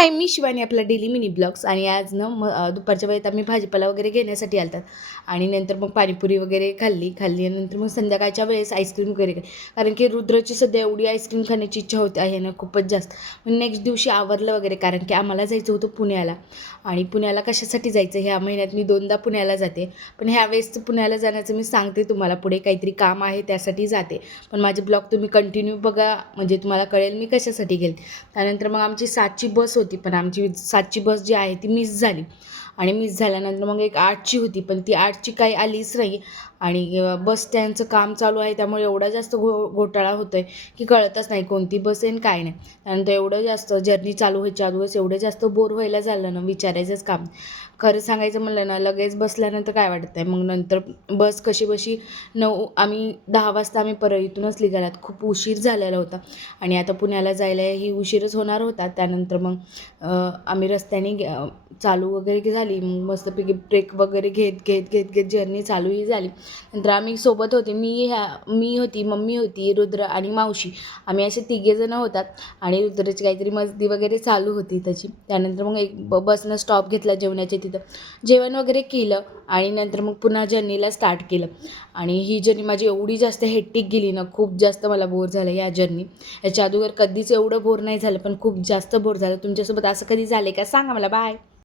हाय, मी शिवानी आपला daily mini blogs. आणि आज ना दुपारच्या वेळेत आम्ही भाजीपाला वगैरे घेण्यासाठी आलतात आणि नंतर मग पाणीपुरी वगैरे खाल्ली आणि नंतर मग संध्याकाळच्या वेळेस आईस्क्रीम वगैरे कारण की रुद्रची सध्या एवढी आईस्क्रीम खाण्याची इच्छा होते आहे ना खूपच जास्त. मग नेक्स्ट दिवशी आवरलं वगैरे कारण की आम्हाला जायचं होतं पुण्याला. आणि पुण्याला कशासाठी जायचं, ह्या महिन्यात मी 2दा पुण्याला जाते. पण ह्यावेळेस पुण्याला जाण्याचं मी सांगते तुम्हाला, पुढे काहीतरी काम आहे त्यासाठी जाते. पण माझे ब्लॉग तुम्ही कंटिन्यू बघा, म्हणजे तुम्हाला कळेल मी कशासाठी गेले. त्यानंतर मग आमची 7ची बस होती, पण आमची 7ची बस जी आहे ती मिस झाली. आणि मिस झाल्यानंतर मग एक 8ची होती, पण ती 8ची काही आलीच नाही. आणि बस स्टँडचं काम चालू आहे त्यामुळे एवढा जास्त घोटाळा होतो आहे की कळतच नाही कोणती बस आहे आणि काय नाही. त्यानंतर एवढं जास्त जर्नी चालू व्हायच्या अगोदरच एवढं जास्त बोर व्हायला झालं ना, विचारायचंच काम. खरं सांगायचं म्हणलं ना, लगेच बसल्यानंतर काय वाटत आहे. मग नंतर बस कशी 10 वाजता आम्ही परळीतूनच निघालात. खूप उशीर झालेला होता आणि आता पुण्याला जायलाही उशीरच होणार होता. त्यानंतर मग आम्ही रस्त्याने चालू वगैरे झाली. मग मस्तपैकी ब्रेक वगैरे घेत जर्नी चालूही झाली. नंतर आम्ही सोबत होते, मी होती, मम्मी होती, रुद्र आणि मावशी. आम्ही असे 3घे होतात आणि रुद्राची काहीतरी मस्ती वगैरे चालू होती त्याची. त्यानंतर मग एक बसनं स्टॉप घेतला जेवणाच्या तिथं, जेवण वगैरे केलं आणि नंतर मग पुन्हा जर्नीला स्टार्ट केलं. आणि ही जर्नी माझी एवढी जास्त हेक्टिक गेली ना, खूप जास्त मला बोर झालं या जर्नी. याच्या अगोदर कधीच एवढं बोर नाही झालं, पण खूप जास्त बोर झालं. तुमच्यासोबत असं कधी झालं का सांगा मला. बाय.